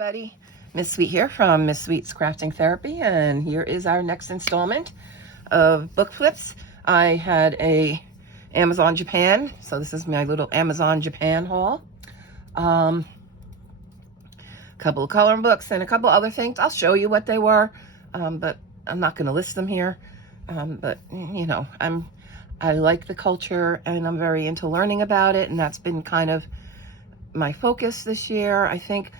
everybody, Miss Sweet here from Miss Sweet's Crafting Therapy, and here is our next installment of book flips. I had a Amazon Japan, so this is my little Amazon Japan haul. Couple of coloring books and a couple other things. I'll show you what they were, but I'm not going to list them here. But you know, I like the culture and I'm very into learning about it, and that's been kind of my focus this year. I think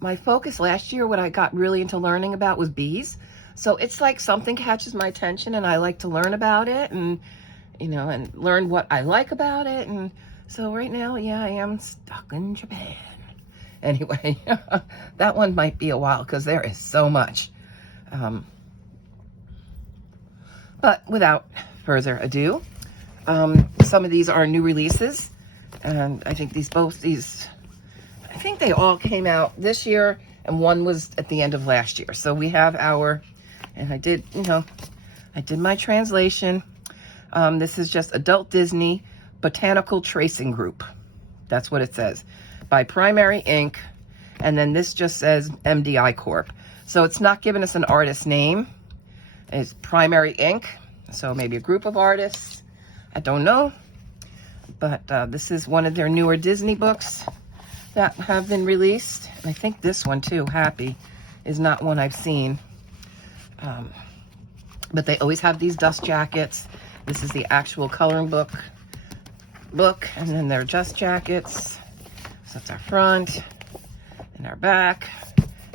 my focus last year, what I got really into learning about was bees. So it's like something catches my attention and I like to learn about it and, you know, and learn what I like about it. And so right now, yeah, I am stuck in Japan. Anyway, that one might be a while because there is so much. But without further ado, some of these are new releases. And I think I think they all came out this year, and one was at the end of last year. So we have and I did my translation. This is just Adult Disney Botanical Tracing Group. That's what it says. By Primary Inc. And then this just says MDI Corp. So it's not giving us an artist name. It's Primary Inc. So maybe a group of artists. I don't know. But this is one of their newer Disney books that have been released. And I think this one too, Happy, is not one I've seen. But they always have these dust jackets. This is the actual coloring book, and then their dust jackets. So that's our front and our back.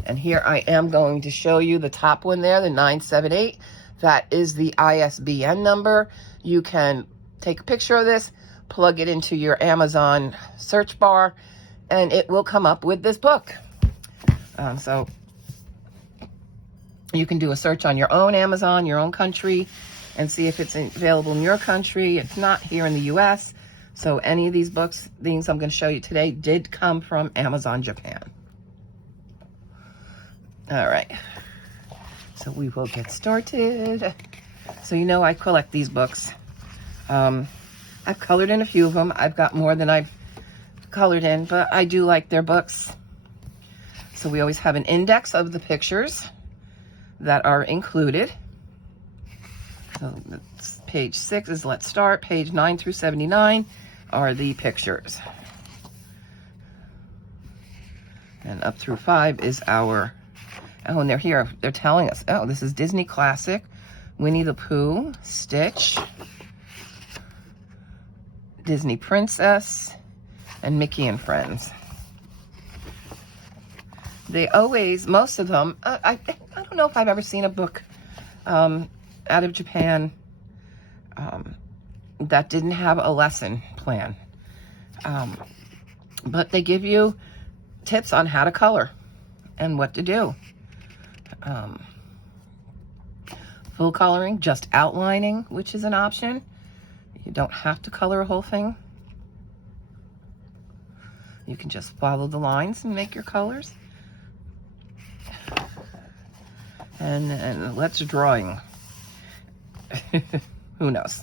And here I am going to show you the top one there, the 978. That is the ISBN number. You can take a picture of this, plug it into your Amazon search bar, and it will come up with this book. So you can do a search on your own Amazon, your own country, and see if it's available in your country. It's not here in the US. So any of these books, things I'm going to show you today, did come from Amazon Japan. All right. So we will get started. So you know I collect these books. I've colored in a few of them. I've got more than I've colored in, but I do like their books. So we always have an index of the pictures that are included. So that's page 6 is Let's Start. Page 9 through 79 are the pictures. And up through 5 is our, oh, and they're here. They're telling us, oh, this is Disney Classic, Winnie the Pooh, Stitch, Disney Princess, and Mickey and Friends. They always, most of them, I don't know if I've ever seen a book out of Japan that didn't have a lesson plan. But they give you tips on how to color and what to do. Full coloring, just outlining, which is an option. You don't have to color a whole thing. You can just follow the lines and make your colors. And let's drawing. Who knows?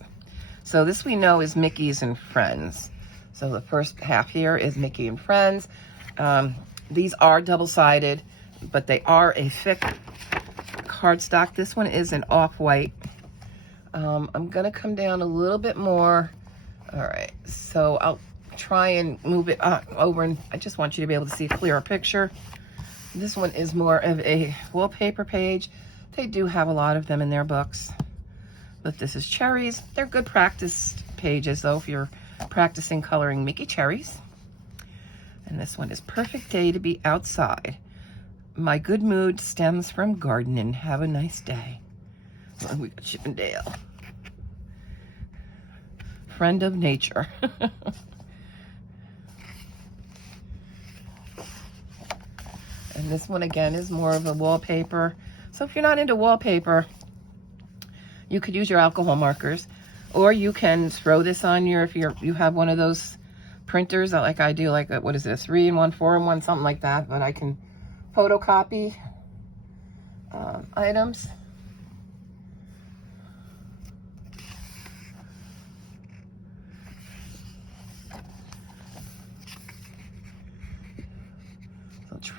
So this we know is Mickey's and Friends. So the first half here is Mickey and Friends. These are double-sided, but they are a thick cardstock. This one is an off-white. I'm gonna come down a little bit more. All right, so I'll try and move it over, and I just want you to be able to see a clearer picture. This one is more of a wallpaper page. They do have a lot of them in their books, but this is cherries. They're good practice pages though if you're practicing coloring Mickey cherries. And this one is Perfect Day to Be Outside. My good mood stems from gardening. Have a nice day. Oh, we got Chippendale. Friend of nature. And this one again is more of a wallpaper. So if you're not into wallpaper, you could use your alcohol markers, or you can throw this on your, if you have one of those printers like I do, like what is this, 3-in-1, 4-in-1, something like that. But I can photocopy items.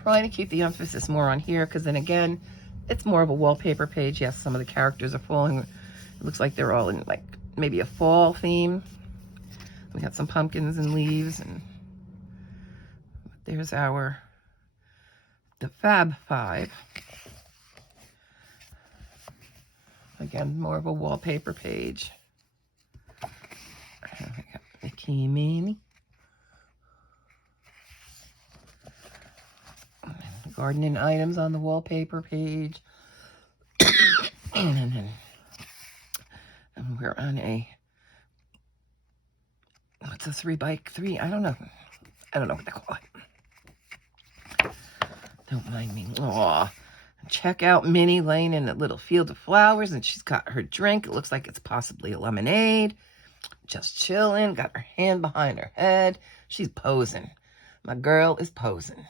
trying to keep the emphasis more on here, because then again, it's more of a wallpaper page. Yes, some of the characters are falling. It looks like they're all in like maybe a fall theme. We got some pumpkins and leaves, and there's the Fab Five. Again, more of a wallpaper page. We got Mickey and Minnie. Gardening items on the wallpaper page. And then we're on what's a 3x3? I don't know what they call it. Don't mind me. Aw. Check out Minnie laying in a little field of flowers, and she's got her drink. It looks like it's possibly a lemonade. Just chilling, got her hand behind her head. She's posing. My girl is posing.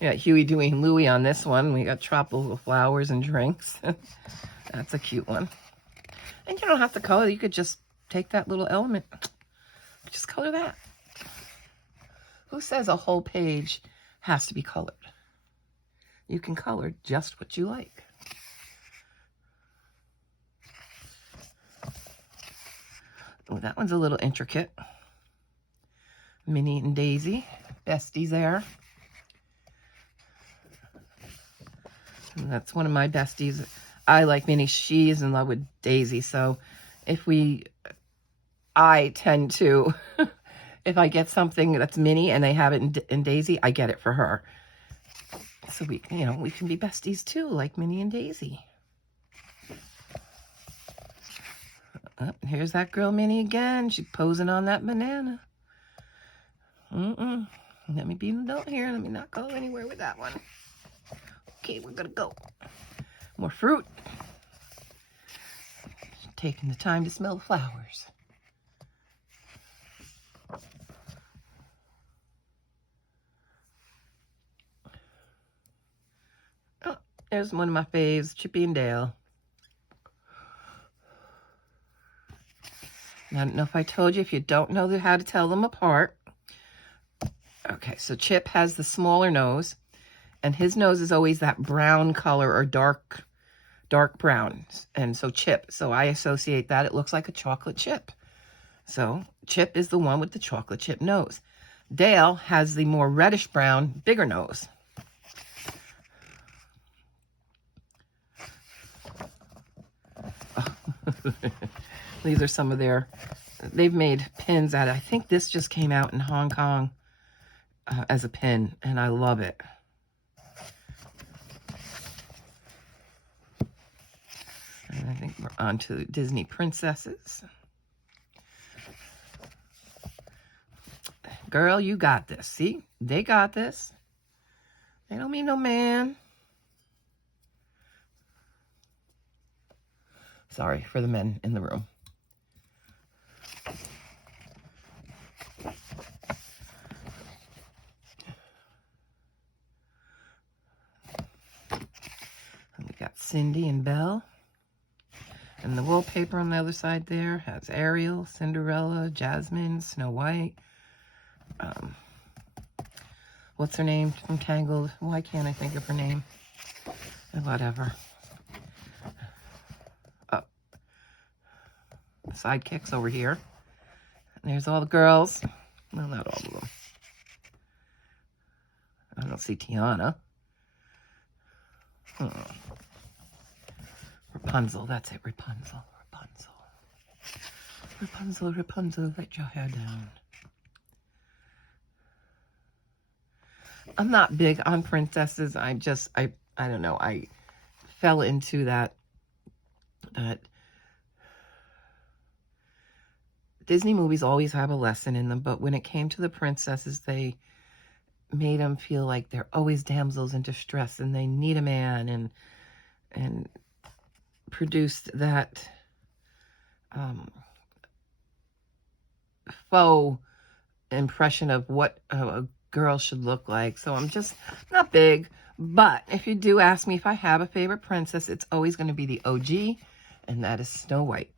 Yeah, Huey doing Louie on this one. We got tropical flowers and drinks. That's a cute one. And you don't have to color. You could just take that little element. Just color that. Who says a whole page has to be colored? You can color just what you like. Oh, that one's a little intricate. Minnie and Daisy, besties there. And that's one of my besties. I like Minnie. She is in love with Daisy. So I tend to, if I get something that's Minnie and they have it in Daisy, I get it for her. So we can be besties too, like Minnie and Daisy. Oh, here's that girl Minnie again. She's posing on that banana. Let me be an adult here. Let me not go anywhere with that one. Okay, we're gonna go. More fruit. Taking the time to smell the flowers. Oh, there's one of my faves, Chippy and Dale. I don't know if I told you, if you don't know how to tell them apart. Okay, so Chip has the smaller nose, and his nose is always that brown color or dark brown. And so Chip, so I associate that. It looks like a chocolate chip. So Chip is the one with the chocolate chip nose. Dale has the more reddish brown, bigger nose. These are some of they've made pins out of, I think this just came out in Hong Kong as a pin, and I love it. And I think we're on to Disney princesses. Girl, you got this. See? They got this. They don't mean no man. Sorry for the men in the room. And we got Cindy and Belle. And the wallpaper on the other side there has Ariel, Cinderella, Jasmine, Snow White. What's her name from Tangled? Why can't I think of her name? Whatever. Oh. The sidekicks over here. And there's all the girls. Well, not all of them. I don't see Tiana. Rapunzel, that's it, Rapunzel. Rapunzel, let your hair down. I'm not big on princesses. I don't know. I fell into that Disney movies always have a lesson in them, but when it came to the princesses, they made them feel like they're always damsels in distress and they need a man, and produced that faux impression of what a girl should look like. So I'm just not big, but if you do ask me if I have a favorite princess, it's always going to be the OG, and that is Snow White.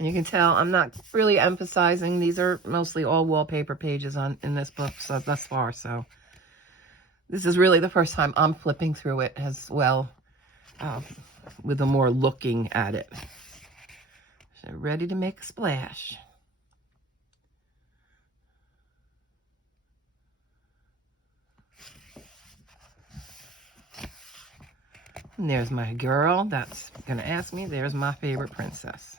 And you can tell I'm not really emphasizing. These are mostly all wallpaper pages in this book so thus far. So this is really the first time I'm flipping through it as well, with a more looking at it. So ready to make a splash. And there's my girl that's going to ask me. There's my favorite princess.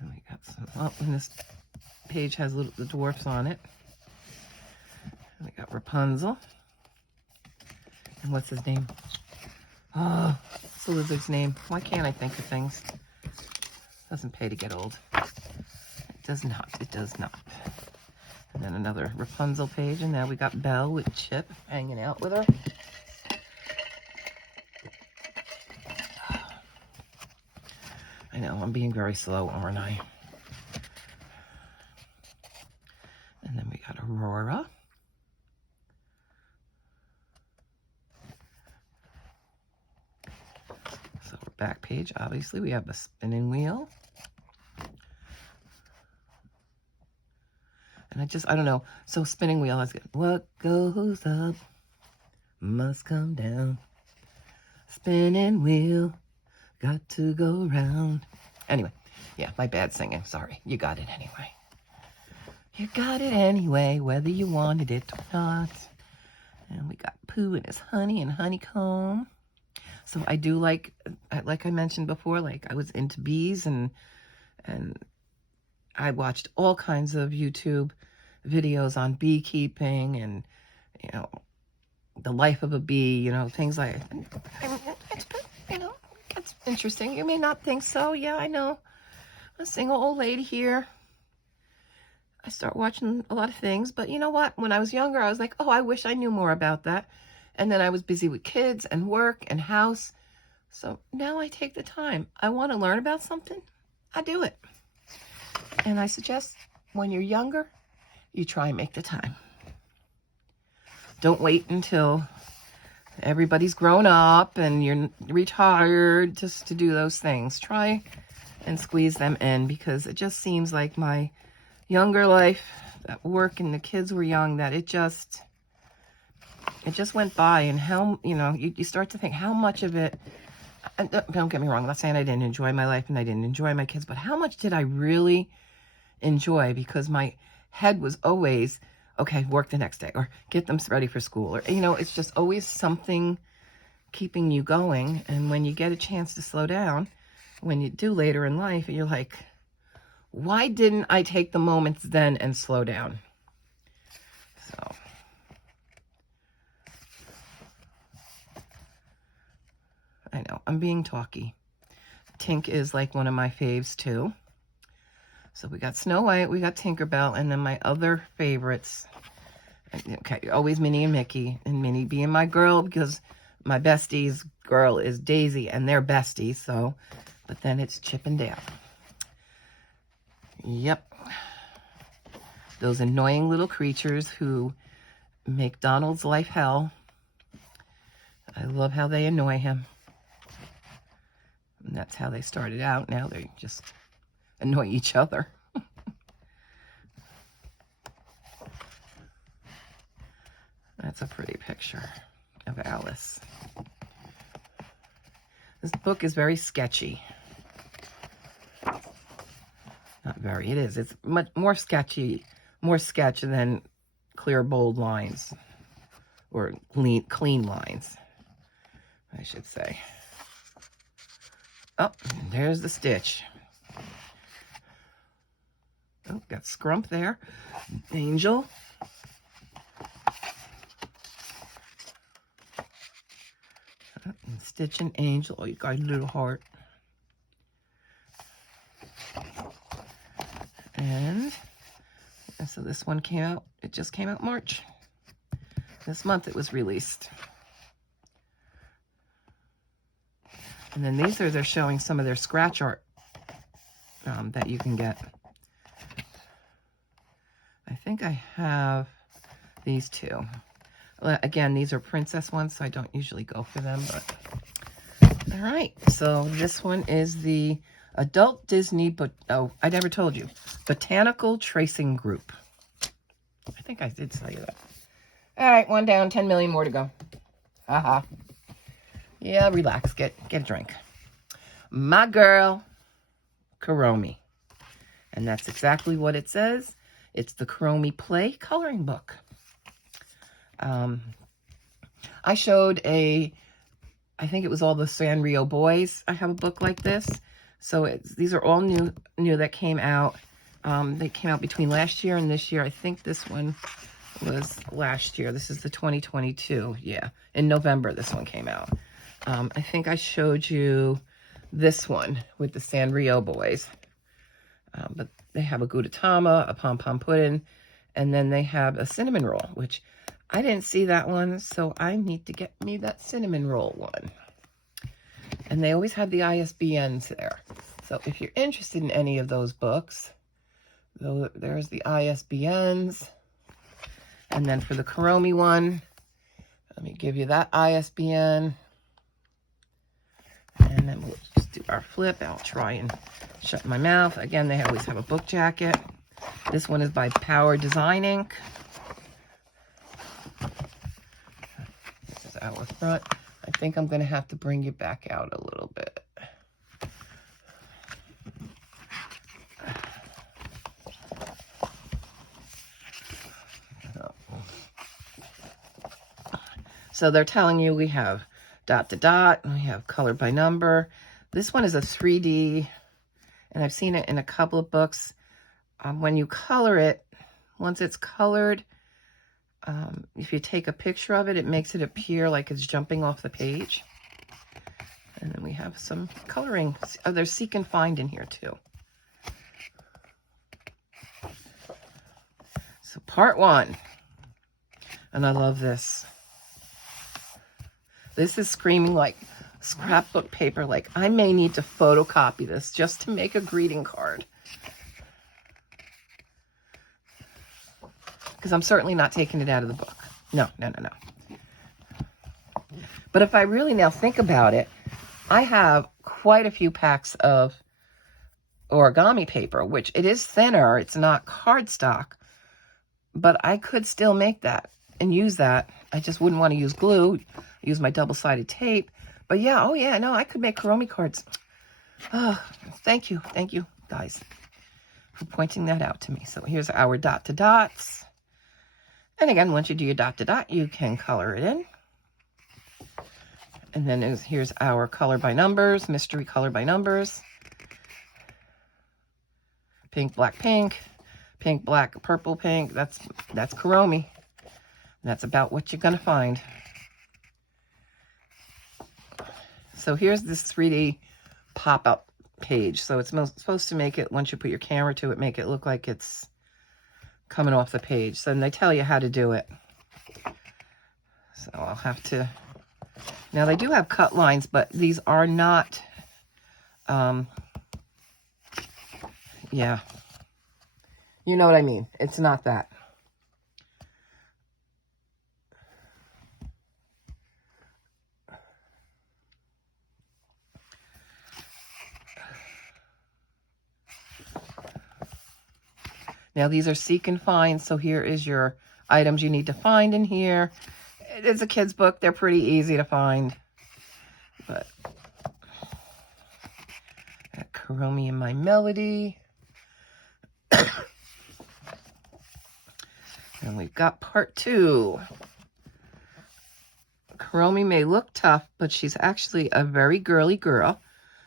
And we got some, oh, and this page has the dwarfs on it. And we got Rapunzel. And what's his name? Oh, what's the lizard's name? Why can't I think of things? Doesn't pay to get old. It does not. It does not. And then another Rapunzel page, and now we got Belle with Chip hanging out with her. I know, I'm being very slow, aren't I? And then we got Aurora. So our back page, obviously, we have the spinning wheel. And I don't know. So spinning wheel, let's get, what goes up must come down. Spinning wheel, got to go round. Anyway, yeah, my bad singing. Sorry. You got it anyway. You got it anyway, whether you wanted it or not. And we got Pooh and his honey and Honeycomb. So I do like I mentioned before, like I was into bees and I watched all kinds of YouTube videos on beekeeping and, you know, the life of a bee, you know, things like, you know, it's interesting. You may not think so. Yeah, I know. I'm a single old lady here. I start watching a lot of things, but you know what? When I was younger, I was like, oh, I wish I knew more about that. And then I was busy with kids and work and house. So now I take the time. I want to learn about something. I do it. And I suggest when you're younger, you try and make the time. Don't wait until everybody's grown up and you're retired just to do those things. Try and squeeze them in, because it just seems like my younger life at work and the kids were young, that it just went by. And how, you know, you start to think how much of it, don't get me wrong, I'm not saying I didn't enjoy my life and I didn't enjoy my kids, but how much did I really enjoy? Because my head was always, okay, work the next day or get them ready for school, or, you know, it's just always something keeping you going. And when you get a chance to slow down, when you do later in life, you're like, why didn't I take the moments then and slow down? So I know I'm being talky. Tink is like one of my faves too. So we got Snow White, we got Tinkerbell, and then my other favorites. Okay, always Minnie and Mickey, and Minnie being my girl because my bestie's girl is Daisy, and they're besties. So, but then it's Chip and Dale. Yep. Those annoying little creatures who make Donald's life hell. I love how they annoy him. And that's how they started out. Now they just annoy each other. That's a pretty picture of Alice. This book is very sketchy. Not very, it is. It's much more sketchy, more sketch than clear, bold lines. Or clean lines, I should say. Oh, there's the stitch. Oh, got Scrump there. Angel. And Stitch and Angel. Oh, you got a little heart. And so this one came out, it just came out March. This month it was released. And then they're showing some of their scratch art that you can get. I think I have these two. Again, these are princess ones, so I don't usually go for them, but All right, so this one is the Adult Disney, but oh, I never told you, Botanical Tracing Group. I think I did tell you that. All right, one down, 10 million more to go. Haha. Yeah, relax, get a drink. My girl, Koromi. And that's exactly what it says. It's the Koromi Play coloring book. I showed I think it was all the Sanrio boys. I have a book like this. So these are all new that came out. They came out between last year and this year. I think this one was last year. This is the 2022. Yeah, in November this one came out. I think I showed you this one with the Sanrio boys. But they have a Gudetama, a pom-pom pudding, and then they have a cinnamon roll, which I didn't see that one, so I need to get me that cinnamon roll one. And they always have the ISBNs there. So if you're interested in any of those books, there's the ISBNs. And then for the Koromi one, let me give you that ISBN. And then we'll just do our flip. I'll try and shut my mouth. Again, they always have a book jacket. This one is by Power Design Inc. This is our front. I think I'm going to have to bring you back out a little bit. So they're telling you we have dot to dot, and we have color by number. This one is a 3D, and I've seen it in a couple of books. When you color it, once it's colored, if you take a picture of it, it makes it appear like it's jumping off the page. And then we have some coloring. Oh, there's Seek and Find in here too. So part 1, and I love this. This is screaming like scrapbook paper, like I may need to photocopy this just to make a greeting card. Because I'm certainly not taking it out of the book. No. But if I really now think about it, I have quite a few packs of origami paper, which it is thinner. It's not cardstock, but I could still make that and use that. I just wouldn't want to use glue, use my double-sided tape. But yeah, oh yeah, no, I could make Koromi cards. Oh, thank you, guys, for pointing that out to me. So here's our dot to dots. And again, once you do your dot to dot, you can color it in. And then here's our color by numbers, mystery color by numbers. Pink, black, pink, pink, black, purple, pink. That's Koromi. That's about what you're gonna find. So here's this 3D pop-up page. So it's supposed to make it, once you put your camera to it, make it look like it's coming off the page. So then they tell you how to do it. So I'll have to, now they do have cut lines, but these are not, yeah, you know what I mean. It's not that. Now these are Seek and Find, so here is your items you need to find in here. It's a kid's book, they're pretty easy to find. But got Koromi and My Melody. And we've got part 2. Koromi may look tough, but she's actually a very girly girl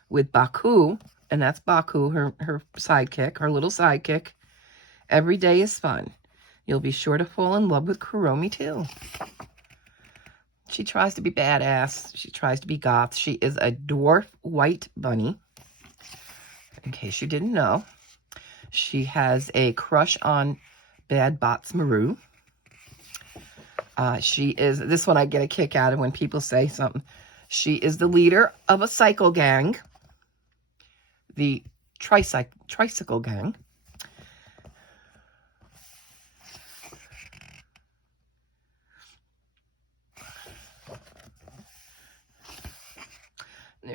with Baku, and that's Baku, her sidekick, her little sidekick. Every day is fun. You'll be sure to fall in love with Koromi too. She tries to be badass. She tries to be goth. She is a dwarf white bunny. In case you didn't know. She has a crush on Bad Bots Maru. She is, this one I get a kick out of when people say something. She is the leader of a cycle gang. The tricycle gang.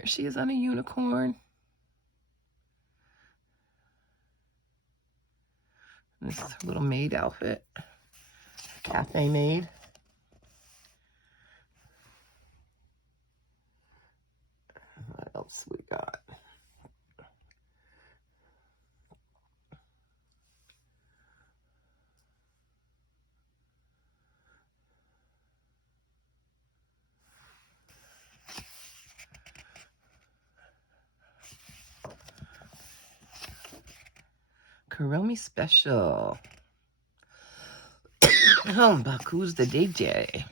There she is on a unicorn. This is her little maid outfit. Cafe maid. What else we got? Koromi special. Oh, Baku's the DJ.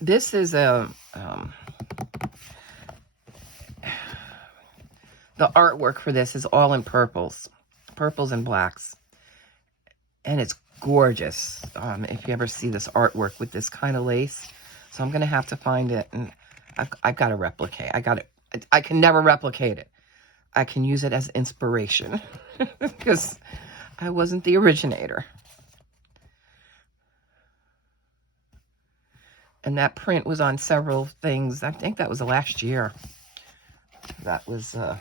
This is a the artwork for this is all in purples and blacks, and it's gorgeous. If you ever see this artwork with this kind of lace, so I'm gonna have to find it, and I've got to replicate. I can never replicate it. I can use it as inspiration because I wasn't the originator. And that print was on several things. I think that was the last year. That was out.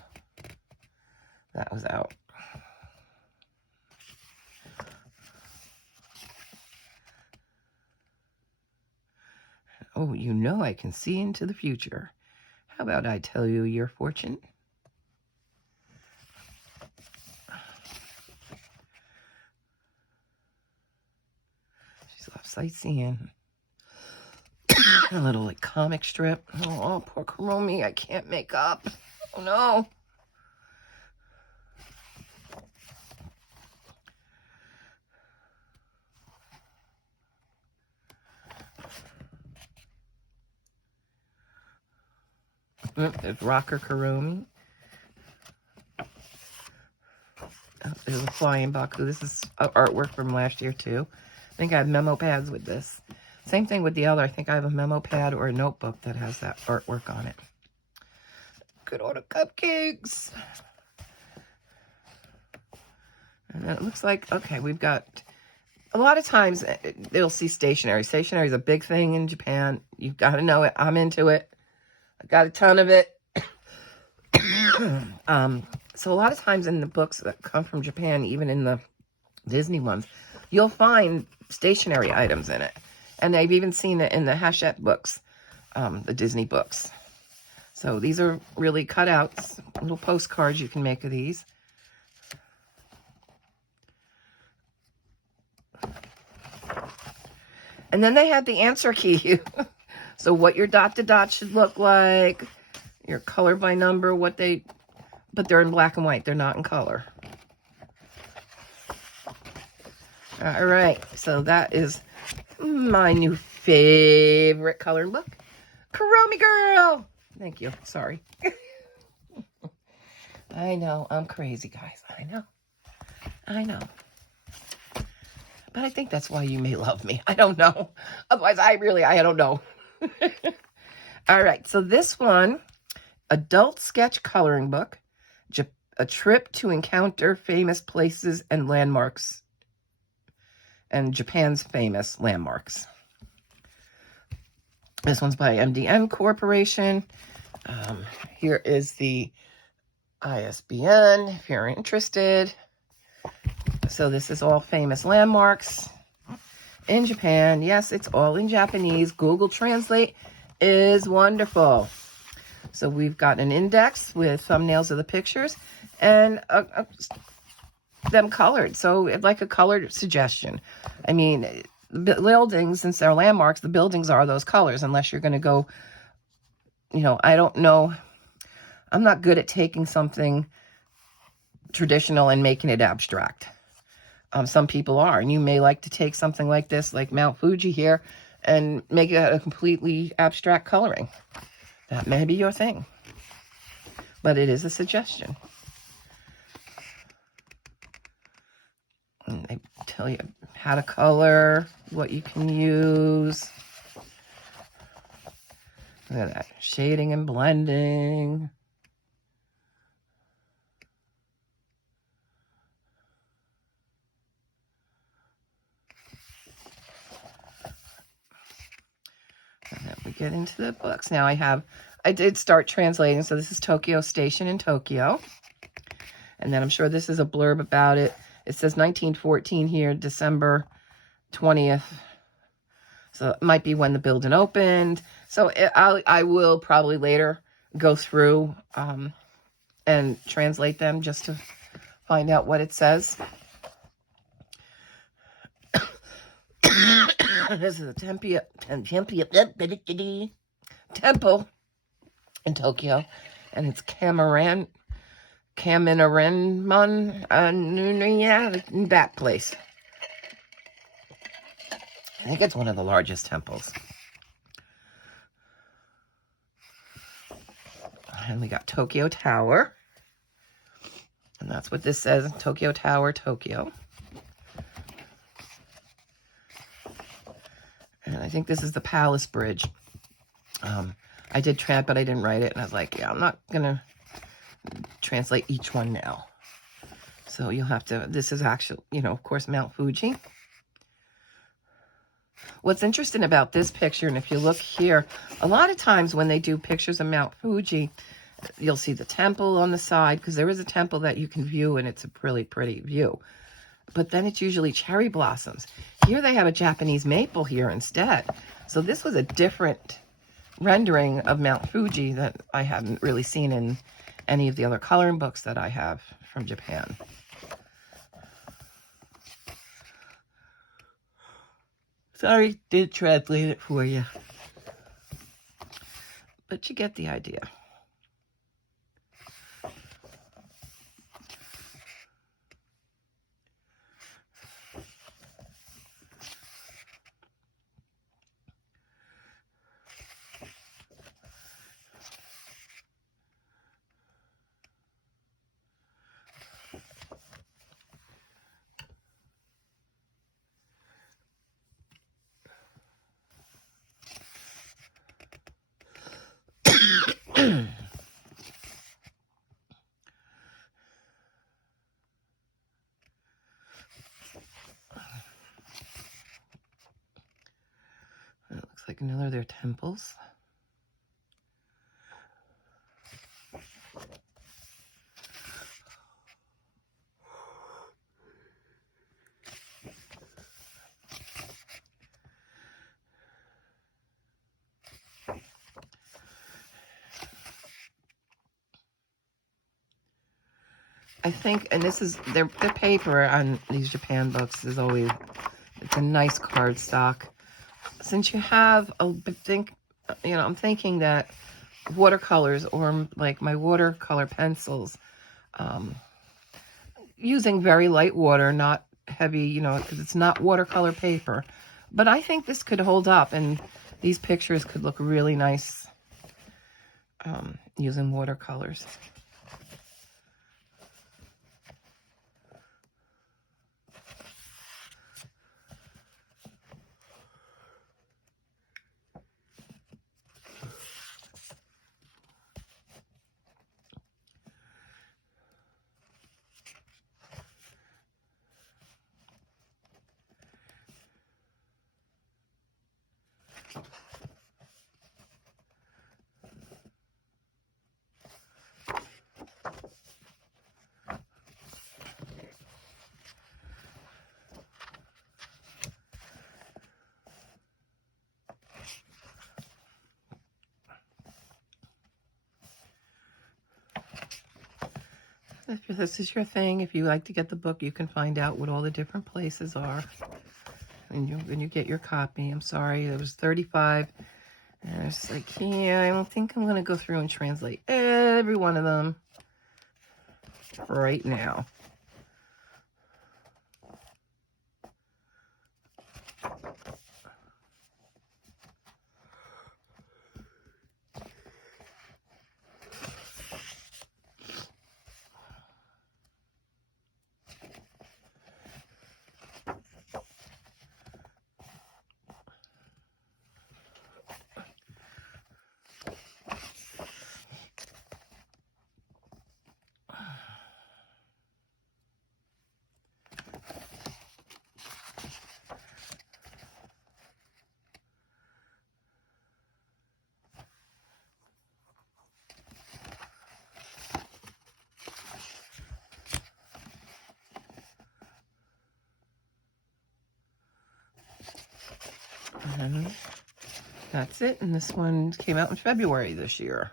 Oh, you know I can see into the future. How about I tell you your fortune? She's off sightseeing. A little like comic strip. Oh, poor Koromi, I can't make up. Oh no. There's Rocker Koromi. There's a flying Baku. This is artwork from last year too. I think I have memo pads with this. Same thing with the other. I think I have a memo pad or a notebook that has that artwork on it. Good order cupcakes. And then it looks like, okay, we've got, a lot of times they'll see stationery. Stationery is a big thing in Japan. You've got to know it. I'm into it. I got a ton of it. So a lot of times in the books that come from Japan, even in the Disney ones, you'll find stationery items in it. And they've even seen it in the Hachette books, the Disney books. So these are really cutouts, little postcards you can make of these. And then they had the answer key. So what your dot to dot should look like, your color by number, but they're in black and white. They're not in color. All right, so that is my new favorite coloring book. Koromi girl! Thank you, sorry. I know, I'm crazy, guys. I know. But I think that's why you may love me. I don't know. Otherwise, I don't know. All right, so this one, adult sketch coloring book, a trip to encounter famous places and landmarks, and Japan's famous landmarks. This one's by MDM Corporation. Here is the ISBN if you're interested. So this is all famous landmarks in Japan. Yes, it's all in Japanese. Google Translate is wonderful. So we've got an index with thumbnails of the pictures and them colored. So it's like a colored suggestion. I mean, the buildings, since they're landmarks, the buildings are those colors, unless you're going to go, I don't know. I'm not good at taking something traditional and making it abstract. Some people are, and you may like to take something like this, like Mount Fuji here, and make it a completely abstract coloring. That may be your thing, but it is a suggestion. And they tell you how to color, what you can use. Look at that, shading and blending. And then we get into the books. Now I did start translating. So this is Tokyo Station in Tokyo. And then I'm sure this is a blurb about it. It says 1914 here, December 20th. So it might be when the building opened. So I will probably later go through and translate them just to find out what it says. This is a temple in Tokyo, and it's Kaminarenman, yeah, that place. I think it's one of the largest temples. And we got Tokyo Tower. And that's what this says, Tokyo Tower, Tokyo. And I think this is the Palace Bridge. I did but I didn't write it. And I was like, yeah, I'm not going to translate each one now. So you'll have to, this is actually, you know, of course, Mount Fuji. What's interesting about this picture, and if you look here, a lot of times when they do pictures of Mount Fuji, you'll see the temple on the side, because there is a temple that you can view, and it's a really pretty view. But then it's usually cherry blossoms. Here they have a Japanese maple here instead. So this was a different rendering of Mount Fuji that I hadn't really seen in any of the other coloring books that I have from Japan. Sorry, did translate it for you. But you get the idea. It looks like another of their temples. I think, and this is, their paper on these Japan books is always, it's a nice cardstock. Since you have, I'm thinking that watercolors, or like my watercolor pencils, using very light water, not heavy, because it's not watercolor paper. But I think this could hold up, and these pictures could look really nice using watercolors. If this is your thing, if you like to get the book, you can find out what all the different places are. When you get your copy. I'm sorry, it was 35. And it's like, yeah, I don't think I'm going to go through and translate every one of them right now. And that's it. And this one came out in February this year.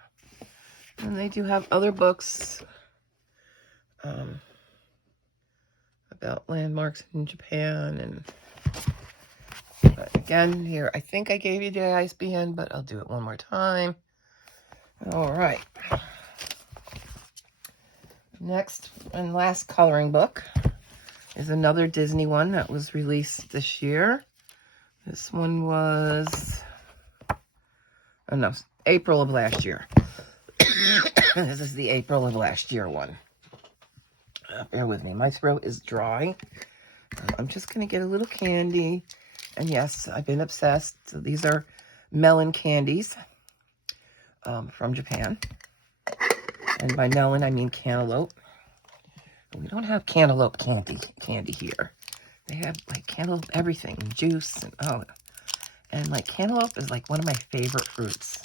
And they do have other books about landmarks in Japan. And but again, here, I think I gave you the ISBN, but I'll do it one more time. All right. Next and last coloring book is another Disney one that was released this year. This one was, oh no, April of last year. This is the April of last year one. Bear with me, my throat is dry. I'm just going to get a little candy. And yes, I've been obsessed. So these are melon candies from Japan. And by melon, I mean cantaloupe. We don't have cantaloupe candy here. They have like cantaloupe everything, juice, and like cantaloupe is like one of my favorite fruits.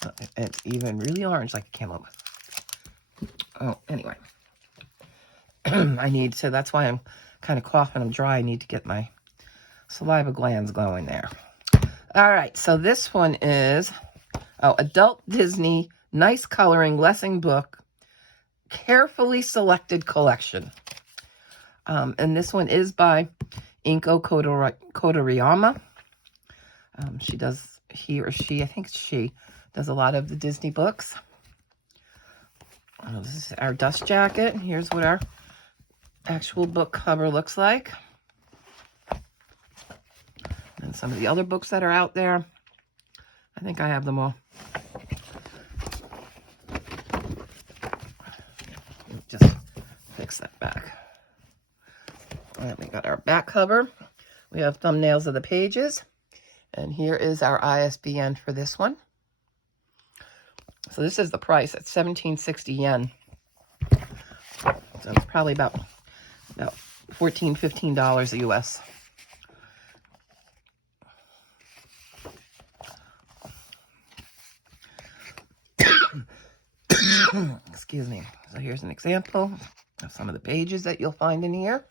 So it's even really orange like a cantaloupe. Oh, anyway, that's why I'm kind of coughing. I'm dry. I need to get my saliva glands going there. All right, so this one is Adult Disney Nice Coloring Lesson Book, Carefully Selected Collection. And this one is by Inko Kodoriyama. I think she does a lot of the Disney books. This is our dust jacket. Here's what our actual book cover looks like. And some of the other books that are out there. I think I have them all. Just fix that back. And we got our back cover. We have thumbnails of the pages. And here is our ISBN for this one. So this is the price. It's 1760 yen. So it's probably about $14, $15 US. Excuse me. So here's an example of some of the pages that you'll find in here.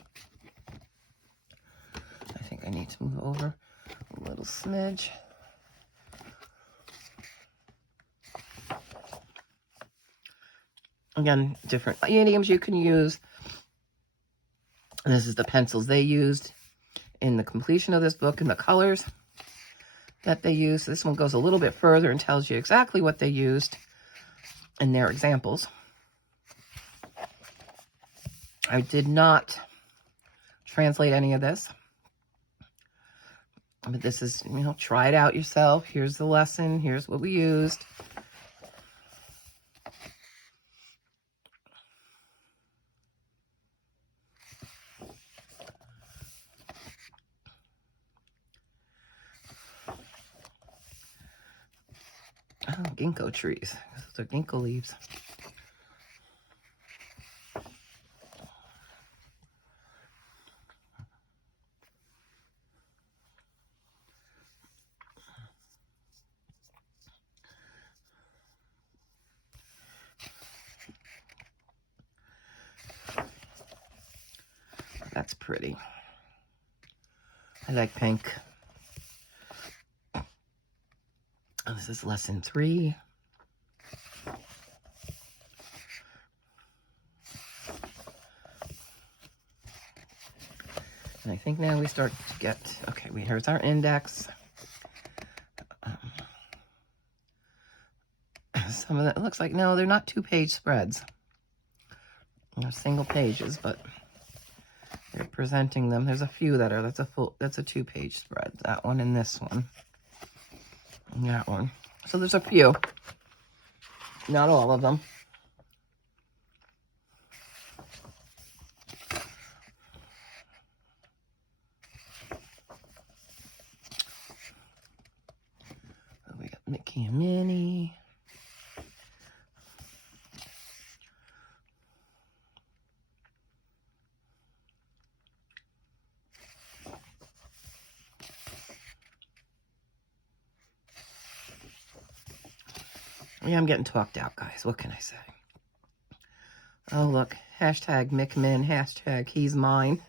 I think I need to move over a little smidge. Again, different idioms you can use. And this is the pencils they used in the completion of this book and the colors that they used. This one goes a little bit further and tells you exactly what they used in their examples. I did not translate any of this. But this is, try it out yourself. Here's the lesson. Here's what we used. Oh, ginkgo trees. Those are ginkgo leaves. That's pretty. I like pink. Oh, this is lesson 3. And I think now we start to get, okay, here's our index. Some of that, it looks like, no, they're not 2-page spreads. They're single pages, but they're presenting them. There's a few that are, that's a 2-page spread. That one and this one. And that one. So there's a few. Not all of them. We got Mickey and Minnie. Yeah, I'm getting talked out, guys. What can I say? Oh, look. Hashtag McMinn. Hashtag he's mine.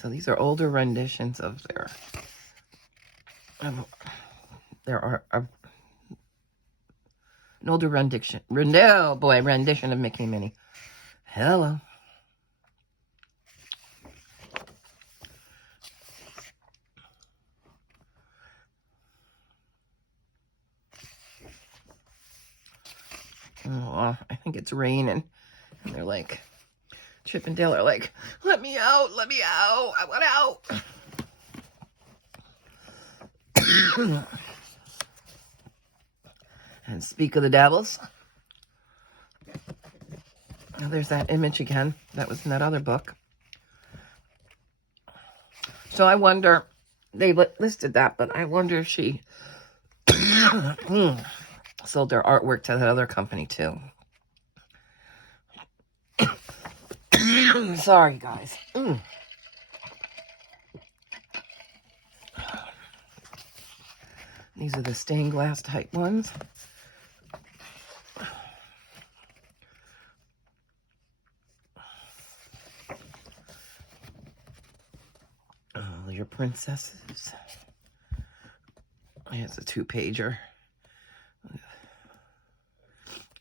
So these are older renditions of an older rendition of Mickey and Minnie. Hello. Oh, I think it's raining. And they're like, Chip and Dale are like, let me out, I want out. And speak of the devils. Oh, there's that image again. That was in that other book. So I wonder, they listed that, but I wonder if she sold their artwork to that other company too. Sorry, guys. These are the stained glass type ones. Oh, your princesses. Here's a 2-pager.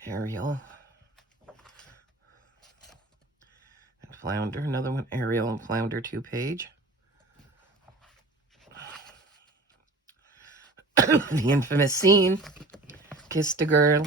Ariel. And Flounder. Another one, Ariel and Flounder 2-page. The infamous scene. Kissed a girl.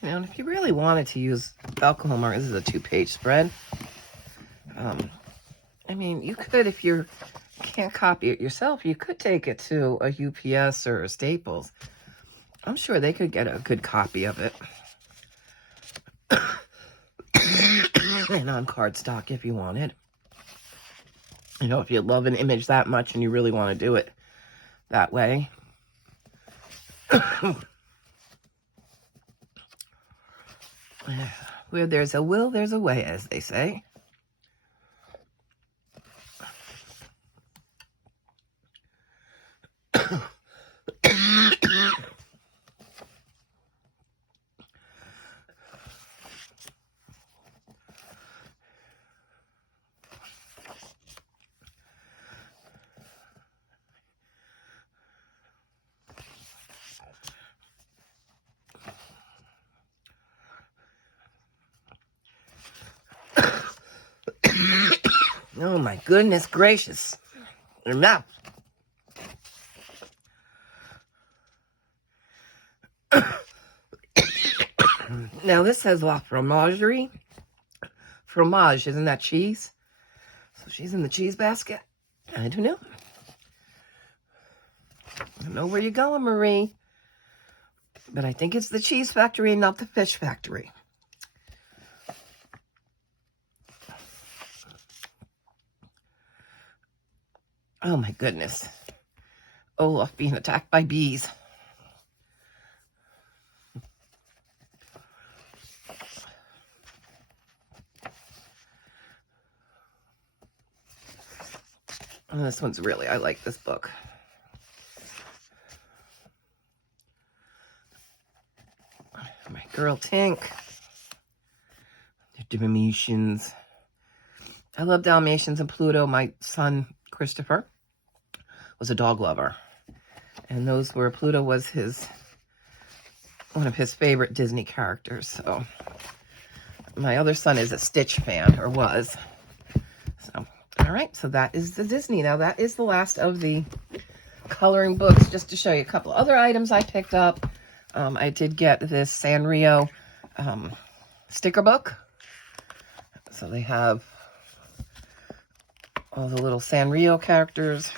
You know, and if you really wanted to use alcohol markers, this is a 2-page spread. I mean, you could, if you can't copy it yourself, you could take it to a UPS or a Staples. I'm sure they could get a good copy of it. And on cardstock if you wanted. You know, if you love an image that much and you really want to do it that way. Where there's a will, there's a way, as they say. Oh my goodness gracious. Enough. Now this says La Fromagerie. Fromage, isn't that cheese? So she's in the cheese basket? I don't know. I don't know where you're going, Marie. But I think it's the cheese factory and not the fish factory. Oh my goodness. Olaf being attacked by bees. And this one's really, I like this book. My girl Tink. The Dalmatians. I love Dalmatians and Pluto. My son Christopher was a dog lover. And those were, Pluto was one of his favorite Disney characters. So my other son is a Stitch fan, or was. So, all right, so that is the Disney. Now that is the last of the coloring books. Just to show you a couple other items I picked up. I did get this Sanrio sticker book. So they have all the little Sanrio characters.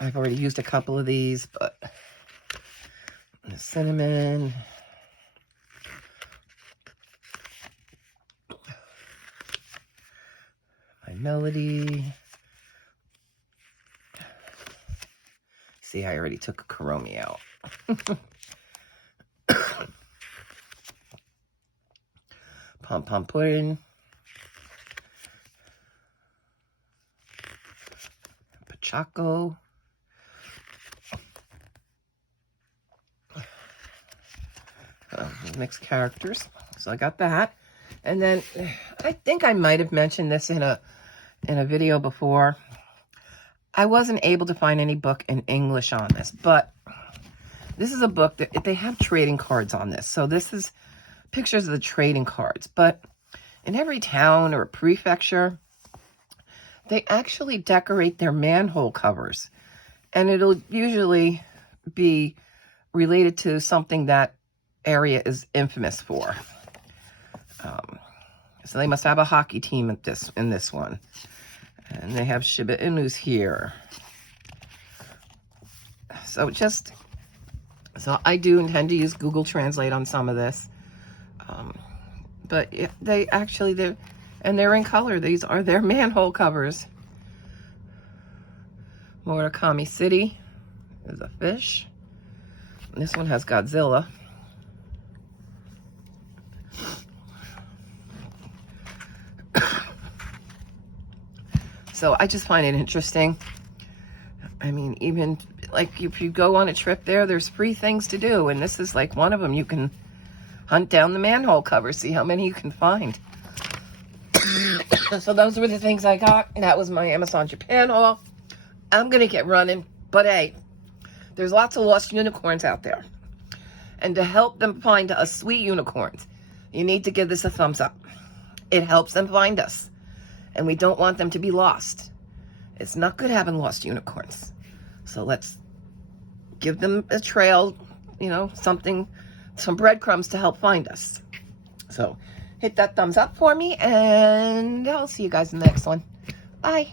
I've already used a couple of these, but the cinnamon, my Melody, See, I already took a Koromi out. Pom-pom pudding. Pachaco. Mixed characters. So I got that. And then I think I might have mentioned this in a video before. I wasn't able to find any book in English on this, but this is a book that they have trading cards on this. So this is pictures of the trading cards, but in every town or prefecture, they actually decorate their manhole covers, and it'll usually be related to something that area is infamous for. So they must have a hockey team in this one. And they have Shiba Inus here. So I do intend to use Google Translate on some of this. But they're in color. These are their manhole covers. Murakami City is a fish. And this one has Godzilla. So I just find it interesting. I mean, even like if you go on a trip there, there's free things to do. And this is like one of them. You can hunt down the manhole cover, see how many you can find. So those were the things I got. That was my Amazon Japan haul. I'm going to get running. But hey, there's lots of lost unicorns out there. And to help them find us sweet unicorns, you need to give this a thumbs up. It helps them find us. And we don't want them to be lost. It's not good having lost unicorns. So let's give them a trail, some breadcrumbs to help find us. So hit that thumbs up for me, and I'll see you guys in the next one. Bye.